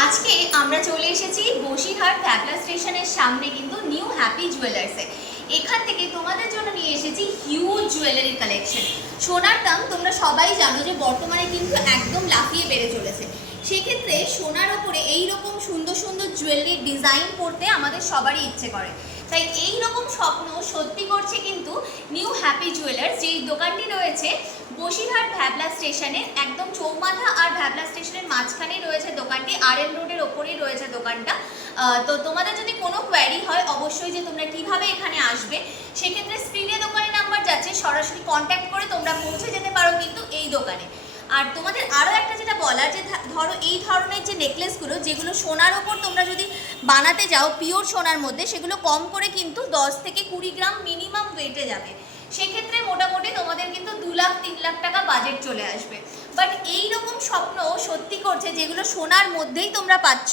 আজকে আমরা চলে এসেছি বসিরহাট ভ্যাবলা স্টেশনের সামনে কিন্তু নিউ হ্যাপি জুয়েলার্সে। এখান থেকে তোমাদের জন্য নিয়ে এসেছি হিউজ জুয়েলারি কালেকশন। সোনার দাম তোমরা সবাই জানো যে বর্তমানে কিন্তু একদম লাফিয়ে বেড়ে চলেছে। সেক্ষেত্রে সোনার ওপরে এইরকম সুন্দর সুন্দর জুয়েলারির ডিজাইন করতে আমাদের সবারই ইচ্ছে করে, তাই এই রকম স্বপ্ন সত্যি করছে কিন্তু নিউ হ্যাপি জুয়েলার্স। যেই দোকানটি রয়েছে বসিরহাট ভ্যাবলা স্টেশনে, একদম চৌমাথা আর ভ্যাবলা স্টেশনের মাঝখানেই রয়েছে দোকানটি, RL রোডের ওপরেই রয়েছে দোকানটা। তো তোমাদের যদি কোনো কোয়ারি হয় অবশ্যই যে তোমরা কিভাবে এখানে আসবে, সেক্ষেত্রে স্ক্রিনে দোকানের নাম্বার যাচ্ছে, সরাসরি কন্ট্যাক্ট করে তোমরা পৌঁছে যেতে পারো কিন্তু এই দোকানে। আর তোমাদের আরও একটা যেটা বলার, যে ধরো এই ধরনের যে নেকলেসগুলো যেগুলো সোনার ওপর তোমরা যদি বানাতে যাও পিওর সোনার মধ্যে, সেগুলো কম করে কিন্তু 10 থেকে 20 গ্রাম মিনিমাম ওয়েটে যাবে। সেক্ষেত্রে মোটামুটি তোমাদের কিন্তু 2 লাখ 3 লাখ টাকা বাজেট চলে আসবে। বাট এই রকম স্বপ্ন সত্যি করছে যেগুলো সোনার মধ্যেই তোমরা পাচ্ছ,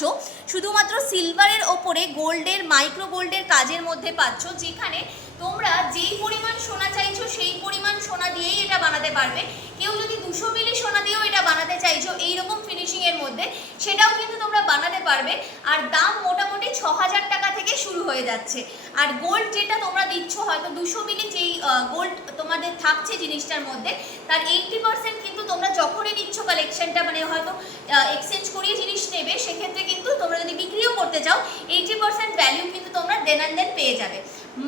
শুধুমাত্র সিলভারের ওপরে গোল্ডের মাইক্রো গোল্ডের কাজের মধ্যে পাচ্ছ, যেখানে তোমরা যেই পরিমাণ সোনা চাইছো সেই পরিমাণ সোনা দিয়েই এটা বানাতে পারবে। কেউ যদি 200 মিলি সোনা দিয়েও এটা বানাতে চাইছো এইরকম ফিনিশিংয়ের মধ্যে, সেটাও কিন্তু তোমরা বানাতে পারবে। আর দাম মোটামুটি 6000 টাকা থেকে শুরু হয়ে যাচ্ছে। আর গোল্ড যেটা তোমরা দিচ্ছ, হয়তো 200 মিলি যেই গোল্ড তোমাদের থাকছে জিনিসটার মধ্যে, তার 80% কিন্তু তোমরা যখনই নিচ্ছ কালেকশনটা, মানে হয়তো এক্সচেঞ্জ করিয়ে জিনিস নেবে, সেক্ষেত্রে কিন্তু তোমরা যদি বিক্রিও করতে চাও 80% ভ্যালিউ কিন্তু তোমরা দেন অ্যান্ড দেন পেয়ে যাবে।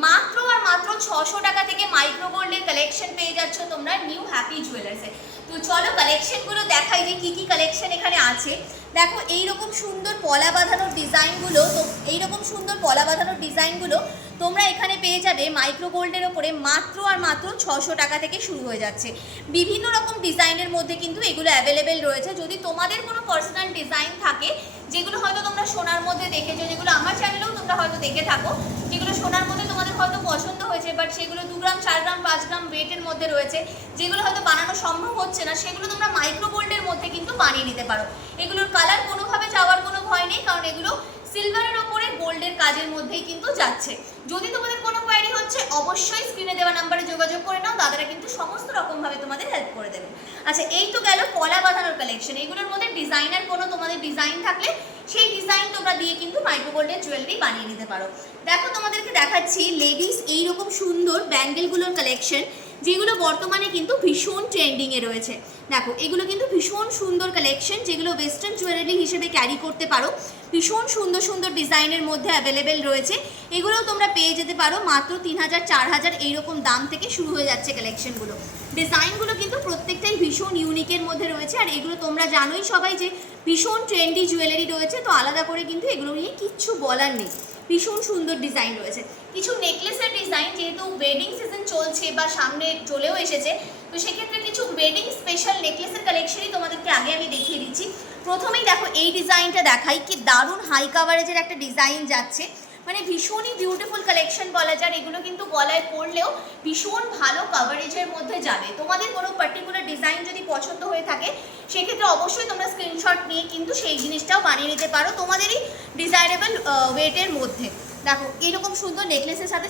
মাত্র আর মাত্র 600 টাকা থেকে মাইক্রো গোল্ডের কালেকশন পেয়ে যাচ্ছ তোমরা নিউ হ্যাপি জুয়েলার্সে। তো চলো কালেকশনগুলো দেখাই যে কি কি কালেকশন এখানে আছে। দেখো এইরকম সুন্দর পলা বাঁধানোর ডিজাইনগুলো, তো এইরকম সুন্দর পলা বাঁধানোর ডিজাইনগুলো তোমরা এখানে পেয়ে যাবে মাইক্রো গোল্ডের ওপরে মাত্র আর মাত্র 600 টাকা থেকে শুরু হয়ে যাচ্ছে। বিভিন্ন রকম ডিজাইনের মধ্যে কিন্তু এগুলো অ্যাভেলেবেল রয়েছে। যদি তোমাদের কোনো পার্সোনাল ডিজাইন থাকে যেগুলো হয়তো তোমরা সোনার মধ্যে দেখেছো, যেগুলো আমার চ্যানেলেও তোমরা হয়তো দেখে থাকো, যেগুলো সোনার মধ্যে তোমাদের হয়তো পছন্দ হয়েছে, বাট সেগুলো 2 গ্রাম 4 গ্রাম 5 গ্রাম ওয়েটের মধ্যে রয়েছে, যেগুলো হয়তো বানানো সম্ভব হচ্ছে না, সেগুলো তোমরা মাইক্রো গোল্ডের মধ্যে কিন্তু বানিয়ে নিতে পারো। এগুলোর কালার কোনোভাবে যাওয়ার কোনো ভয় নেই, কারণ এগুলো সিলভারের ওপরে গোল্ডের কাজের মধ্যেই কিন্তু যাচ্ছে। যদি তোমাদের কোনো কোয়ারি হচ্ছে অবশ্যই স্ক্রিনে দেওয়া নাম্বারে যোগাযোগ করে নাও, দাদারা কিন্তু সমস্ত রকমভাবে তোমাদের হেল্প করে দেবে। আচ্ছা, এই তো গেল পলা বাঁধানোর কালেকশন। এগুলোর মধ্যে ডিজাইনার কোনো তোমাদের ডিজাইন থাকলে সেই ডিজাইন তোমরা দিয়ে কিন্তু মাইক্রো গোল্ডের জুয়েলারি বানিয়ে নিতে পারো। দেখো তোমাদেরকে দেখাচ্ছি লেডিস এইরকম সুন্দর ব্যাঙ্গেলগুলোর কালেকশন, যেগুলো বর্তমানে কিন্তু ভীষণ ট্রেন্ডিংয়ে রয়েছে। দেখো এগুলো কিন্তু ভীষণ সুন্দর কালেকশন, যেগুলো ওয়েস্টার্ন জুয়েলারি হিসেবে ক্যারি করতে পারো। ভীষণ সুন্দর সুন্দর ডিজাইনের মধ্যে অ্যাভেলেবেল রয়েছে। এগুলোও তোমরা পেয়ে যেতে পারো মাত্র 3000 4000 এইরকম দাম থেকে শুরু হয়ে যাচ্ছে কালেকশনগুলো। ডিজাইনগুলো কিন্তু প্রত্যেকটাই ভীষণ ইউনিকের মধ্যে রয়েছে। আর এগুলো তোমরা জানোই সবাই যে ভীষণ ট্রেন্ডি জুয়েলারি রয়েছে, তো আলাদা করে কিন্তু এগুলো নিয়ে কিচ্ছু বলার নেই। ভীষণ সুন্দর ডিজাইন রয়েছে। কিছু নেকলেসের ডিজাইন, যেহেতু ওয়েডিং সিজন চলছে বা সামনে চলেও এসেছে, তো সেক্ষেত্রে কিছু ওয়েডিং স্পেশাল নেকলেসের কালেকশনই তোমাদেরকে আগে আমি দেখিয়ে দিচ্ছি। প্রথমেই দেখো এই ডিজাইনটা দেখাই, কি দারুণ হাই কাভারেজের একটা ডিজাইন যাচ্ছে, মানে ভীষণই বিউটিফুল কালেকশন বলা যায়। এগুলো কিন্তু গলায় পরলেও ভীষণ ভালো কাভারেজের মধ্যে যাবে। তোমাদের কোনো পার্টিকুলার ডিজাইন যদি পছন্দ হয়ে থাকে, সেক্ষেত্রে অবশ্যই তোমরা স্ক্রিনশট নিয়ে কিন্তু সেই জিনিসটাও বানিয়ে নিতে পারো তোমাদেরই ডিজাইরেবল ওয়েটের মধ্যে। দেখো এরকম সুন্দর নেকলেসের সাথে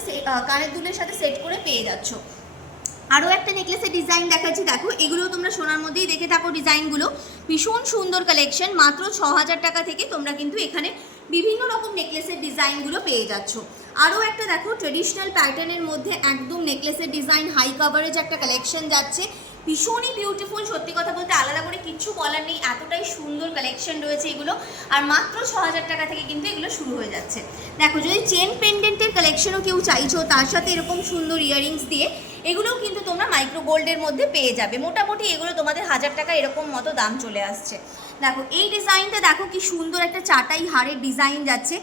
কানের দুলের সাথে সেট করে পেয়ে যাচ্ছ। আরও একটা নেকলেসের ডিজাইন দেখাচ্ছি, দেখো এগুলো তোমরা সোনার মধ্যেই দেখে থাকো। ডিজাইনগুলো ভীষণ সুন্দর কালেকশন, মাত্র 6000 টাকা থেকে তোমরা কিন্তু এখানে বিভিন্ন রকম নেকলেসের ডিজাইনগুলো পেয়ে যাচ্ছ। আরও একটা দেখো ট্রেডিশনাল প্যাটার্নের মধ্যে একদম নেকলেসের ডিজাইন, হাই কাভারেজ একটা কালেকশন যাচ্ছে, ভীষণই বিউটিফুল। সত্যি কথা বলতে আলাদা করে কিচ্ছু বলার নেই, এতটাই সুন্দর কালেকশন রয়েছে এগুলো। আর মাত্র 6000 টাকা থেকে কিন্তু এগুলো শুরু হয়ে যাচ্ছে। দেখো যদি চেন পেন্ডেন্টের কালেকশনও কেউ চাইছো, তার সাথে এরকম সুন্দর ইয়াররিংস দিয়ে, এগুলোও কিন্তু তোমরা মাইক্রো গোল্ডের মধ্যে পেয়ে যাবে। মোটামুটি এগুলো তোমাদের 1000 টাকা এরকম মতো দাম চলে আসছে। দেখো এই ডিজাইনটা দেখো কি সুন্দর একটা চাটাই হাড়ের ডিজাইন যাচ্ছে,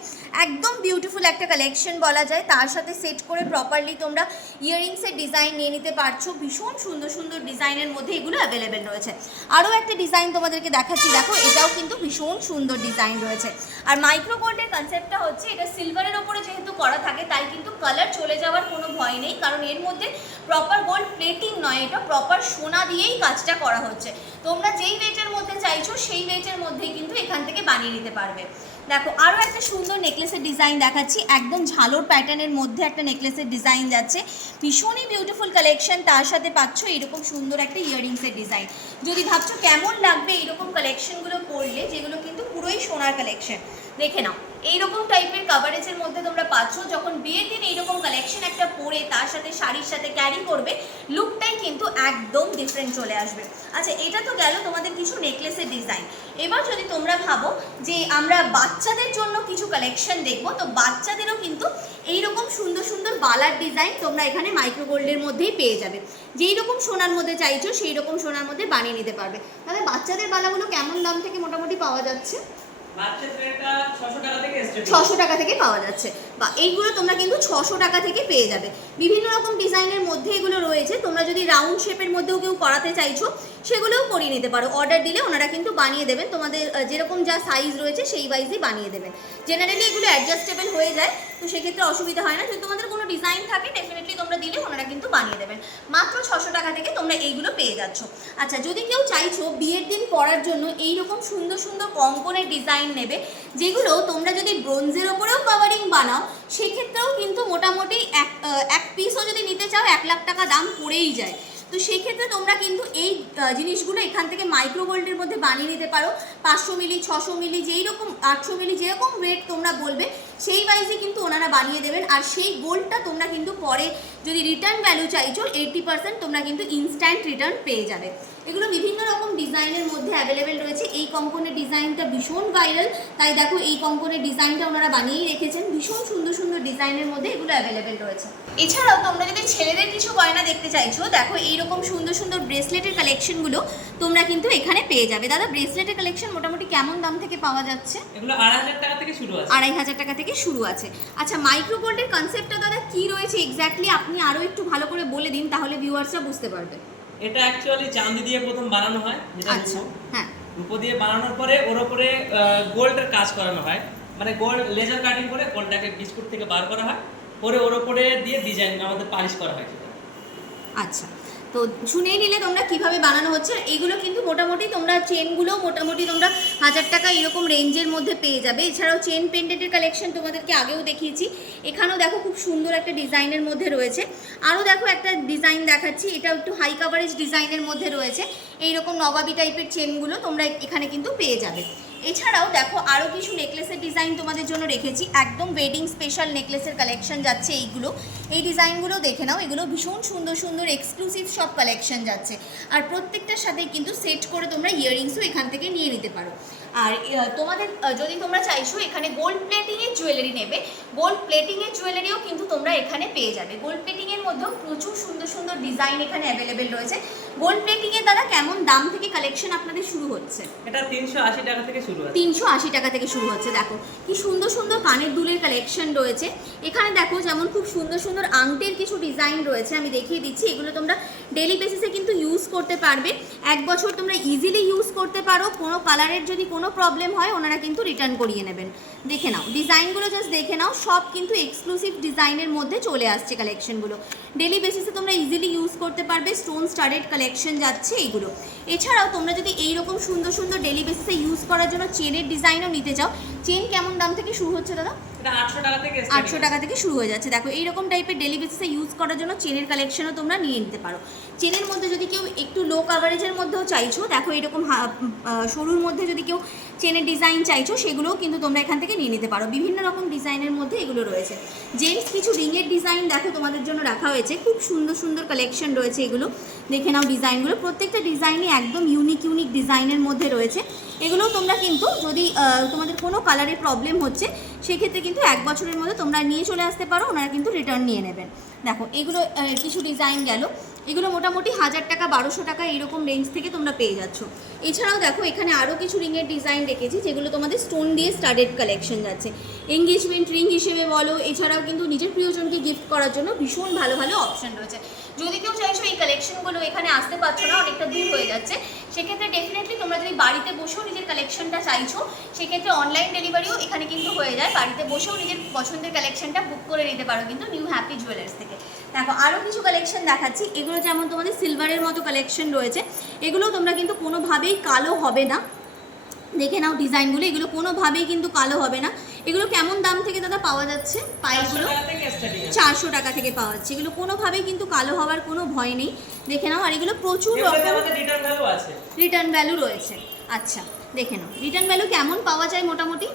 একদম বিউটিফুল একটা কালেকশন বলা যায়। তার সাথে সেট করে প্রপারলি তোমরা ইয়াররিংসের ডিজাইন নিয়ে নিতে পারছো। ভীষণ সুন্দর সুন্দর ডিজাইনের মধ্যে এগুলো অ্যাভেলেবেল রয়েছে। আরও একটা ডিজাইন তোমাদেরকে দেখাচ্ছি, দেখো এটাও কিন্তু ভীষণ সুন্দর ডিজাইন রয়েছে। আর মাইক্রো গোল্ডের কনসেপ্টটা হচ্ছে, এটা সিলভারের ওপরে যেহেতু করা থাকে, তাই কিন্তু কালার চলে যাওয়ার কোনো ভয় নেই, কারণ এর মধ্যে প্রপার গোল্ড প্লেটিং নয়, এটা প্রপার সোনা দিয়েই কাজটা করা হচ্ছে। তোমরা যেই ওয়েটের মধ্যে চাইছো সেই ওয়েটের মধ্যেই কিন্তু এখান থেকে বানিয়ে নিতে পারবে। দেখো আরও একটা সুন্দর নেকলেসের ডিজাইন দেখাচ্ছি, একদম ঝালোর প্যাটার্নের মধ্যে একটা নেকলেসের ডিজাইন যাচ্ছে, ভীষণই বিউটিফুল কালেকশন। তার সাথে পাচ্ছ এরকম সুন্দর একটা ইয়াররিংসের ডিজাইন। যদি ভাবছো কেমন লাগবে এইরকম কালেকশনগুলো পরলে, যেগুলো কিন্তু পুরোই সোনার কালেকশন। দেখে নাও এইরকম টাইপের কাভারেজের মধ্যে তোমরা পাচ্ছ। যখন বিয়ের দিন এইরকম কালেকশন একটা পরে তার সাথে শাড়ির সাথে ক্যারি করবে, লুকটাই কিন্তু একদম ডিফারেন্ট চলে আসবে। আচ্ছা, এটা তো গেল তোমাদের কিছু নেকলেসের ডিজাইন। এবার যদি তোমরা ভাবো যে আমরা বাচ্চাদের জন্য কিছু কালেকশন দেখবো, তো বাচ্চাদেরও কিন্তু এইরকম সুন্দর সুন্দর বালার ডিজাইন তোমরা এখানে মাইক্রো গোল্ডের মধ্যেই পেয়ে যাবে। যেই রকম সোনার মধ্যে চাইছো সেই রকম সোনার মধ্যে বানিয়ে নিতে পারবে। তাহলে বাচ্চাদের বালাগুলো কেমন দাম থেকে মোটামুটি পাওয়া যাচ্ছে? 600 টাকা থেকে পাওয়া যাচ্ছে। বা এইগুলো তোমরা কিন্তু 600 টাকা থেকে পেয়ে যাবে। বিভিন্ন রকম ডিজাইনের মধ্যে এগুলো রয়েছে। তোমরা যদি রাউন্ড শেপের মধ্যেও কেউ করাতে চাইছো সেগুলোও করিয়ে নিতে পারো। অর্ডার দিলে ওনারা কিন্তু বানিয়ে দেবেন, তোমাদের যেরকম যা সাইজ রয়েছে সেই ওয়াইজই বানিয়ে দেবেন। জেনারেলি এগুলো অ্যাডজাস্টেবল হয়ে যায়, তো সেক্ষেত্রে অসুবিধা হয় না। যদি তোমাদের কোনো ডিজাইন থাকে ডেফিনেটলি তোমরা দিলে ওনারা কিন্তু বানিয়ে দেবেন। মাত্র 600 টাকা থেকে তোমরা এইগুলো পেয়ে যাচ্ছ। আচ্ছা, যদি কেউ চাইছো বিয়ের দিন পরার জন্য এইরকম সুন্দর সুন্দর কঙ্কনের ডিজাইন নেবে, যেগুলো তোমরা যদি ব্রোঞ্জের ওপরেও কাভারিং বানাও সেক্ষেত্রেও কিন্তু মোটামুটি এক পিসও যদি নিতে চাও 1 লাখ টাকা দাম পড়েই যায়। তো সেক্ষেত্রে তোমরা কিন্তু এই জিনিসগুলো এখান থেকে মাইক্রো গোল্ডের মধ্যে বানিয়ে নিতে পারো। 500 মিলি, 600 মিলি, যেই রকম 800 মিলি, যেরকম রেট তোমরা বলবে সেই ওয়াইজে কিন্তু ওনারা বানিয়ে দেবেন। আর সেই গোল্ডটা তোমরা কিন্তু পরে যদি রিটার্ন ভ্যালু চাইছো 80% তোমরা কিন্তু ইনস্ট্যান্ট রিটার্ন পেয়ে যাবে। এগুলো বিভিন্ন রকম ডিজাইনের মধ্যে অ্যাভেলেবেল রয়েছে। এই কঙ্কনের ডিজাইনটা ভীষণ ভাইরাল, তাই দেখো এই কঙ্কনের ডিজাইনটা ওনারা বানিয়েই রেখেছেন। ভীষণ সুন্দর সুন্দর ডিজাইনের মধ্যে এগুলো অ্যাভেলেবেল রয়েছে। এছাড়াও তোমরা যদি ছেলেদের কিছু গয়না দেখতে চাইছো, দেখো এইরকম সুন্দর সুন্দর ব্রেসলেটের কালেকশনগুলো তোমরা কিন্তু এখানে পেয়ে যাবে। দাদা, ব্রেসলেটের কালেকশন মোটামুটি কেমন দাম থেকে পাওয়া যাচ্ছে? এগুলো 2500 টাকা থেকে শুরু আছে। 2500 টাকা থেকে শুরু আছে। আচ্ছা, মাইক্রো গোল্ডের কনসেপ্টটা দাদা কি রয়েছে এক্স্যাক্টলি আপনি আরো একটু ভালো করে বলে দিন, তাহলে ভিউয়ার্সরা বুঝতে পারবে। এটা অ্যাকচুয়ালি চাঁদি দিয়ে প্রথম বানানো হয়, যেটা আচ্ছা, হ্যাঁ, রূপো দিয়ে বানানোর পরে ওর উপরে গোল্ডের কাজ করানো হয়। মানে গোল্ড লেজার কাটিং করে গোল্ডটাকে বিস্কুট থেকে বার করা হয়, পরে ওর উপরে দিয়ে ডিজাইন আমাদের পালিশ করা হয়। আচ্ছা, তো শুনেই নিলে তোমরা কিভাবে বানানো হচ্ছে। এইগুলো কিন্তু মোটামুটি তোমরা চেনগুলো মোটামুটি তোমরা 1000 টাকা এরকম রেঞ্জের মধ্যে পেয়ে যাবে। এছাড়াও চেন পেন্ডেন্টের কালেকশন তোমাদেরকে আগেও দেখিয়েছি। এখানেও দেখো খুব সুন্দর একটা ডিজাইনের মধ্যে রয়েছে। আরও দেখো একটা ডিজাইন দেখাচ্ছি, এটা একটু হাই কাভারেজ ডিজাইনের মধ্যে রয়েছে। এইরকম নবাবি টাইপের চেনগুলো তোমরা এখানে কিন্তু পেয়ে যাবে। এছাড়াও দেখো আরও কিছু নেকলেসের ডিজাইন তোমাদের জন্য রেখেছি। একদম ওয়েডিং স্পেশাল নেকলেসের কালেকশন যাচ্ছে এইগুলো। এই ডিজাইনগুলো দেখে নাও, এগুলো ভীষণ সুন্দর সুন্দর এক্সক্লুসিভ সব কালেকশন যাচ্ছে। আর প্রত্যেকটার সাথে কিন্তু সেট করে তোমরা ইয়াররিংসও এখান থেকে নিয়ে নিতে পারো। আর তোমাদের যদি তোমরা চাইছো এখানে গোল্ড প্লেটিংয়ের জুয়েলারি নেবে, গোল্ড প্লেটিংয়ের জুয়েলারিও কিন্তু তোমরা এখানে পেয়ে যাবে। গোল্ড প্লেটিংয়ের মধ্যেও প্রচুর সুন্দর সুন্দর ডিজাইন এখানে অ্যাভেলেবেল রয়েছে। গোল্ড প্লেটিংয়ের দ্বারা কেমন দাম থেকে কালেকশন আপনাদের শুরু হচ্ছে? এটা 380 টাকা থেকে শুরু আছে। 380 টাকা থেকে শুরু হচ্ছে। দেখো কি সুন্দর সুন্দর কানের দুলের কালেকশন রয়েছে এখানে। দেখো যেমন খুব সুন্দর সুন্দর আংটির কিছু ডিজাইন রয়েছে, আমি দেখিয়ে দিচ্ছি। এগুলো তোমরা ডেলি বেসিসে কিন্তু ইউজ করতে পারবে। 1 বছর তোমরা ইজিলি ইউজ করতে পারো। কোনো কালারের যদি কোনো প্রবলেম হয় ওনারা কিন্তু রিটার্ন করিয়ে নেবেন। দেখে নাও ডিজাইনগুলো, জাস্ট দেখে নাও, সব কিন্তু এক্সক্লুসিভ ডিজাইনের মধ্যে চলে আসছে কালেকশনগুলো। ডেলি বেসিসে তোমরা ইজিলি ইউজ করতে পারবে। স্টোন স্টাডেড কালেকশন যাচ্ছে এইগুলো। এছাড়াও তোমরা যদি এইরকম সুন্দর সুন্দর ডেলি বেসিসে ইউজ করার জন্য চেনের ডিজাইনও নিতে চাও, চেন কেমন দাম থেকে শুরু হচ্ছে দাদা? এটা 800 টাকা থেকে 800 টাকা থেকে শুরু হয়ে যাচ্ছে। দেখো এইরকম টাইপের ডেলি বেসিসে ইউজ করার জন্য চেনের কালেকশনও তোমরা নিয়ে নিতে পারো। চেনের মধ্যে যদি কেউ একটু লো কাভারেজের মধ্যেও চাইছো, দেখো এরকম সরুর মধ্যে যদি কেউ চেনের ডিজাইন চাইছো সেগুলোও কিন্তু তোমরা এখান থেকে নিয়ে নিতে পারো। বিভিন্ন রকম ডিজাইনের মধ্যে এগুলো রয়েছে। জেন্টস কিছু রিংয়ের ডিজাইন দেখো তোমাদের জন্য রাখা হয়েছে। খুব সুন্দর সুন্দর কালেকশন রয়েছে এগুলো। দেখে নাও ডিজাইনগুলো, প্রত্যেকটা ডিজাইনই একদম ইউনিক ইউনিক ডিজাইনের মধ্যে রয়েছে। এগুলো তোমরা কিন্তু যদি তোমাদের কোনো কালারের প্রবলেম হচ্ছে সেক্ষেত্রে কিন্তু 1 বছরের মধ্যে তোমরা নিয়ে চলে আসতে পারো, ওনারা কিন্তু রিটার্ন নিয়ে নেবেন। দেখো এগুলো কিছু ডিজাইন গেল। এগুলো মোটামুটি 1000 টাকা 1200 টাকা এরকম রেঞ্জ থেকে তোমরা পেয়ে যাচ্ছ। এছাড়াও দেখো এখানে আরও কিছু রিংয়ের ডিজাইন রেখেছি যেগুলো তোমাদের স্টোন দিয়ে স্টাডেড কালেকশন যাচ্ছে। এঙ্গেজমেন্ট রিং হিসেবে বলো, এছাড়াও কিন্তু নিজের প্রিয়জনকে গিফট করার জন্য ভীষণ ভালো ভালো অপশন রয়েছে। যদি কেউ চাইছো এই কালেকশনগুলো এখানে আসতে পারছো না, অনেকটা দূর হয়ে যাচ্ছে, সেক্ষেত্রে ডেফিনেটলি তোমরা যদি বাড়িতে বসেও নিজের কালেকশনটা চাইছো সেক্ষেত্রে অনলাইন ডেলিভারিও এখানে কিন্তু হয়ে যায়। বাড়িতে বসেও নিজের পছন্দের কালেকশনটা বুক করে নিতে পারো কিন্তু নিউ হ্যাপি জুয়েলার্স থেকে। দেখো আরও কিছু কালেকশন দেখাচ্ছি। এগুলো যেমন তোমাদের সিলভারের মতো কালেকশন রয়েছে, এগুলো তোমরা কিন্তু কোনোভাবেই কালো হবে না। দেখে নাও ডিজাইনগুলো, এগুলো কোনোভাবেই কিন্তু কালো হবে না। এগুলো কেমন দাম থেকে দাদা পাওয়া যাচ্ছে? পাইগুলো 400 টাকা থেকে পাওয়া যাচ্ছে। এগুলো কোনোভাবেই কিন্তু কালো হওয়ার কোনো ভয় নেই। দেখে নাও, আর এগুলো প্রচুর রকম রিটার্ন ভ্যালু আছে, রিটার্ন ভ্যালু রয়েছে। আচ্ছা, দেখে নাও রিটার্ন ভ্যালু কেমন পাওয়া যায় মোটামুটি?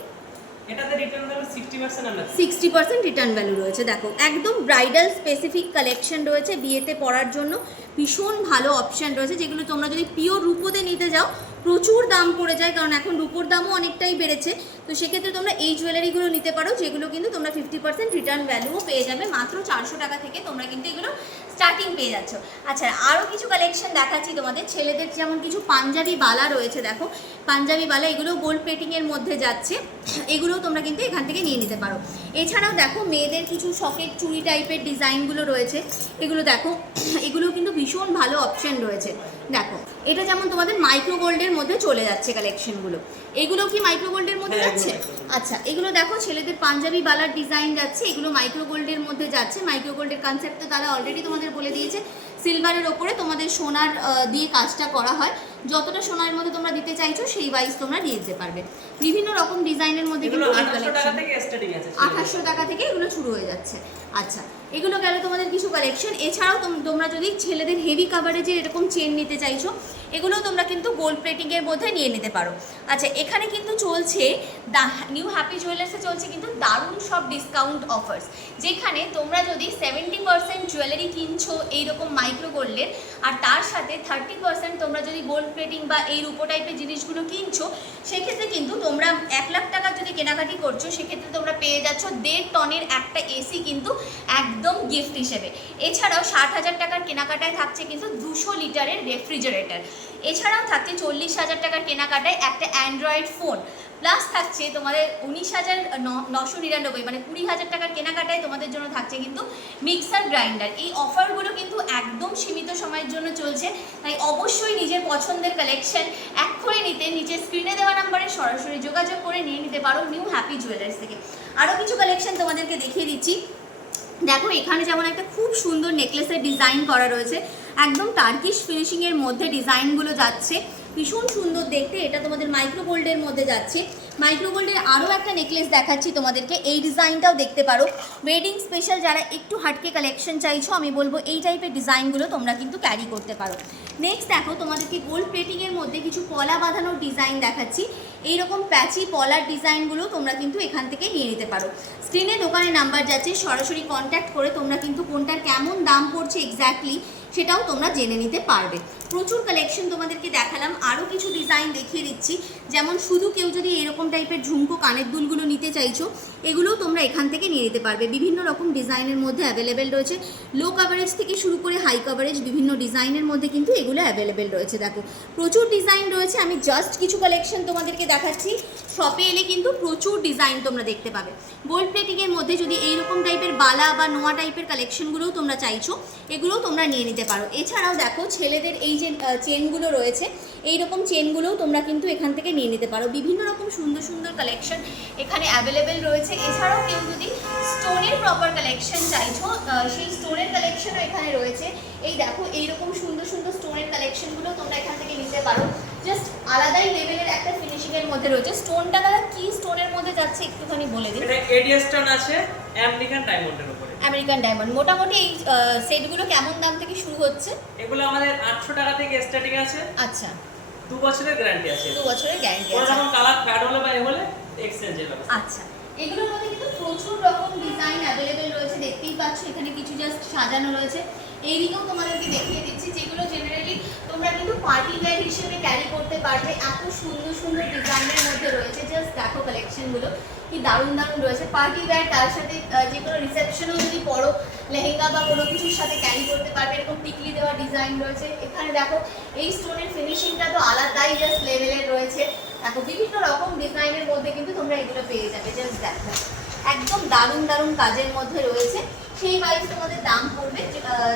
এটাতে রিটার্ন ভ্যালু 60% আমরা 60% রিটার্ন ভ্যালু রয়েছে। দেখো একদম ব্রাইডাল স্পেসিফিক কালেকশন রয়েছে, বিয়েতে পরার জন্য ভীষণ ভালো অপশান রয়েছে, যেগুলো তোমরা যদি পিওর রূপোতে নিতে যাও প্রচুর দাম পড়ে যায়, কারণ এখন রূপোর দামও অনেকটাই বেড়েছে। তো সেক্ষেত্রে তোমরা এই জুয়েলারিগুলো নিতে পারো, যেগুলো কিন্তু তোমরা 50% রিটার্ন ভ্যালুও পেয়ে যাবে। মাত্র 400 টাকা থেকে তোমরা কিন্তু এগুলো স্টার্টিং পেয়ে যাচ্ছ। আচ্ছা আরও কিছু কালেকশন দেখাচ্ছি তোমাদের। ছেলেদের যেমন কিছু পাঞ্জাবি বালা রয়েছে, দেখো পাঞ্জাবি বালা, এগুলো গোল্ড প্লেটিংয়ের মধ্যে যাচ্ছে, এগুলোও তোমরা কিন্তু এখান থেকে নিয়ে নিতে পারো। এছাড়াও দেখো মেয়েদের কিছু সকেট চুড়ি টাইপের ডিজাইনগুলো রয়েছে, এগুলো দেখো, এগুলো কিন্তু ভীষণ ভালো অপশন রয়েছে। দেখো এটা যেমন তোমাদের মাইক্রো গোল্ডের মধ্যে চলে যাচ্ছে কালেকশনগুলো, এগুলো কি মাইক্রো গোল্ডের মধ্যে যাচ্ছে? আচ্ছা এগুলো দেখো ছেলেদের পাঞ্জাবি বালার ডিজাইন যাচ্ছে, এগুলো মাইক্রো গোল্ডের মধ্যে যাচ্ছে। মাইক্রো গোল্ডের কনসেপ্ট তো তারা অলরেডি তোমাদের বলে দিয়েছে, সিলভারের ওপরে তোমাদের সোনার দিয়ে কাজটা করা হয়, যতটা সোনার মধ্যে তোমরা দিতে চাইছো সেই ওয়াইজ তোমরা দিয়ে দিতে পারবে। বিভিন্ন রকম ডিজাইনের মধ্যে কিন্তু 2800 টাকা থেকে এগুলো শুরু হয়ে যাচ্ছে। আচ্ছা এগুলো গেল তোমাদের কিছু কালেকশন। এছাড়াও তোমরা যদি ছেলেদের হেভি কাভারেজে এরকম চেন নিতে চাইছো, এগুলো তোমরা কিন্তু গোল্ড প্লেটিংয়ের মধ্যে নিয়ে নিতে পারো। আচ্ছা এখানে কিন্তু চলছে নিউ হ্যাপি জুয়েলার্সে চলছে কিন্তু দারুণ সব ডিসকাউন্ট অফার্স, যেখানে তোমরা যদি 70% জুয়েলারি কিনছো এইরকম মাইক্রো গোল্ডের, আর তার সাথে 30% তোমরা যদি গোল্ড প্লেটিং বা এই রূপো টাইপের জিনিসগুলো কিনছো, সেক্ষেত্রে কিন্তু তোমরা 1 লাখ টাকা যদি কেনাকাটি করছো, সেক্ষেত্রে তোমরা পেয়ে যাচ্ছ 1.5 টনের একটা এসি কিন্তু একদম গিফট হিসেবে। এছাড়াও 60,000 টাকার কেনাকাটায় থাকছে কিন্তু 200 লিটারের রেফ্রিজারেটর। এছাড়াও থাকছে 40,000 টাকার কেনাকাটায় একটা অ্যান্ড্রয়েড ফোন, প্লাস থাকছে তোমাদের 19,999 মানে 20,000 টাকার কেনাকাটায় তোমাদের জন্য থাকছে কিন্তু মিক্সার গ্রাইন্ডার। এই অফারগুলো কিন্তু একদম সীমিত সময়ের জন্য চলছে, তাই অবশ্যই নিজের পছন্দের কালেকশন এক্ষুনি নিতে নিচে স্ক্রিনে দেওয়া নাম্বারে সরাসরি যোগাযোগ করে নিয়ে নিতে পারো নিউ হ্যাপি জুয়েলার্স থেকে। আরও কিছু কালেকশন তোমাদেরকে দেখিয়ে দিচ্ছি। দেখো এখানে যেমন একটা খুব সুন্দর নেকলেসের ডিজাইন করা রয়েছে, একদম টার্কিশ ফিনিশিংয়ের মধ্যে ডিজাইনগুলো যাচ্ছে, ভীষণ সুন্দর দেখতে। এটা তোমাদের মাইক্রো গোল্ডের মধ্যে যাচ্ছে। মাইক্রো গোল্ডের আরও একটা নেকলেস দেখাচ্ছি তোমাদেরকে, এই ডিজাইনটাও দেখতে পারো। ওয়েডিং স্পেশাল যারা একটু হাটকে কালেকশন চাইছো, আমি বলবো এই টাইপের ডিজাইনগুলো তোমরা কিন্তু ক্যারি করতে পারো। নেক্সট দেখো তোমাদেরকে গোল্ড প্লেটিংয়ের মধ্যে কিছু পলা বাঁধানোর ডিজাইন দেখাচ্ছি, এইরকম প্যাচি পলার ডিজাইনগুলো তোমরা কিন্তু এখান থেকে নিয়ে নিতে পারো। স্ক্রিনে দোকানের নাম্বার যাচ্ছে, সরাসরি কন্ট্যাক্ট করে তোমরা কিন্তু কোনটার কেমন দাম পড়ছে এক্স্যাক্টলি সেটাও তোমরা জেনে নিতে পারবে। প্রচুর কালেকশন তোমাদেরকে দেখালাম, আরও কিছু ডিজাইন দেখিয়ে দিচ্ছি। যেমন শুধু কেউ যদি এরকম টাইপের ঝুমকো কানের দুলগুলো নিতে চাইছো, এগুলোও তোমরা এখান থেকে নিয়ে নিতে পারবে। বিভিন্ন রকম ডিজাইনের মধ্যে অ্যাভেলেবেল রয়েছে, লো কাভারেজ থেকে শুরু করে হাই কাভারেজ বিভিন্ন ডিজাইনের মধ্যে কিন্তু এগুলো অ্যাভেলেবেল রয়েছে। দেখো প্রচুর ডিজাইন রয়েছে, আমি জাস্ট কিছু কালেকশন তোমাদেরকে দেখাচ্ছি। শপে এলে কিন্তু প্রচুর ডিজাইন তোমরা দেখতে পাবে। গোল্ড প্লেটিংয়ের মধ্যে যদি এইরকম টাইপের বালা বা নোয়া টাইপের কালেকশনগুলোও তোমরা চাইছো, এগুলোও তোমরা নিয়ে নিতে পারো। এছাড়াও দেখো ছেলেদের এই যে চেনগুলো রয়েছে, এইরকম চেনগুলোও তোমরা কিন্তু এখান থেকে নিয়ে নিতে পারো। বিভিন্ন রকম সুন্দর সুন্দর কালেকশন এখানে অ্যাভেলেবেল রয়েছে। এছাড়াও কেউ যদি স্টোনের প্রপার কালেকশন চাইছো, সেই স্টোনের কালেকশনও এখানে রয়েছে। এই দেখো এইরকম সুন্দর সুন্দর স্টোনের কালেকশনগুলো তোমরা এখান থেকে নিতে পারো। জাস্ট আলাদাই লেভেলের একটা ফিনিশিংয়ের মধ্যে রয়েছে। স্টোনটা দাদা কি স্টোনের মধ্যে যাচ্ছে একটুখানি বলে দিন। এটা এডিএস স্টোন আছে আমেরিকান ডায়মন্ডের উপরে। American diamond. মোটামুটি এই সেটগুলো কেমন দাম থেকে শুরু হচ্ছে? এগুলো আমাদের 800 টাকা থেকে স্টার্টিং আছে। আচ্ছা 2 বছরের গ্যারান্টি আছে। 2 বছরের গ্যারান্টি আছে। যখন কালার ফ্যাড হলে বা হলে এক্সচেঞ্জের ব্যবস্থা। আচ্ছা এগুলোর মধ্যে কিন্তু প্রচুর রকম ডিজাইন অ্যাভেলেবেল রয়েছে, দেখতেই পাচ্ছ। এখানে কিছু জাস্ট সাজানো রয়েছে, এইদিকেও তোমাদেরকে দেখিয়ে দিচ্ছি, যেগুলো জেনারেলি তোমরা কিন্তু পার্টি ওয়্যার হিসেবে ক্যারি করতে পারবে। এত সুন্দর সুন্দর ডিজাইনের মধ্যে রয়েছে, জাস্ট দেখো কালেকশনগুলো কি দারুণ দারুণ রয়েছে। পার্টি ওয়্যার তার সাথে যে কোনো রিসেপশনেও যদি পরো, লেহেঙ্গা বা কোনো কিছুর সাথে ক্যারি করতে পারবে, এরকম টিকলি দেওয়া ডিজাইন রয়েছে। এখানে দেখো এই স্টোনের ফিনিশিংটা তো আলাদাই জাস্ট লেভেলের রয়েছে। দেখো বিভিন্ন রকম ডিজাইনের মধ্যে কিন্তু তোমরা এগুলো পেয়ে যাবে। জাস্ট দেখো একদম দারুণ দারুণ কাজের মধ্যে রয়েছে, সেই ওয়াইজ তোমাদের দাম পড়বে।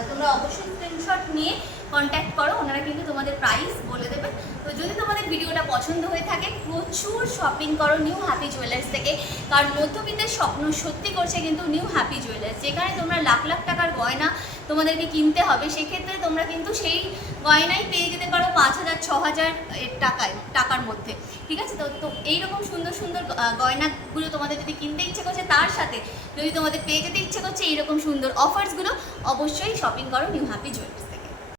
তোমরা অবশ্যই স্ক্রিনশট নিয়ে কন্ট্যাক্ট করো, ওনারা কিন্তু তোমাদের প্রাইস বলে দেবে। তো যদি তোমাদের ভিডিওটা পছন্দ হয়ে থাকে, প্রচুর শপিং করো নিউ হ্যাপি জুয়েলার্স থেকে, কারণ মধ্যবিত্তের স্বপ্ন সত্যি করছে কিন্তু নিউ হ্যাপি জুয়েলার্স। যেখানে তোমরা লাখ লাখ টাকার গয়না তোমাদেরকে কিনতে হবে, সেক্ষেত্রে তোমরা কিন্তু সেই গয়নাই পেয়ে যেতে পারো 5,000 6,000 টাকার মধ্যে। ঠিক আছে, তো এইরকম সুন্দর সুন্দর গয়নাগুলো তোমাদের যদি কিনতে ইচ্ছে করছে, তার সাথে যদি তোমাদের পেয়ে যেতে ইচ্ছে করছে এইরকম সুন্দর অফার্সগুলো, অবশ্যই শপিং করো নিউ হ্যাপি জুয়েলার্স।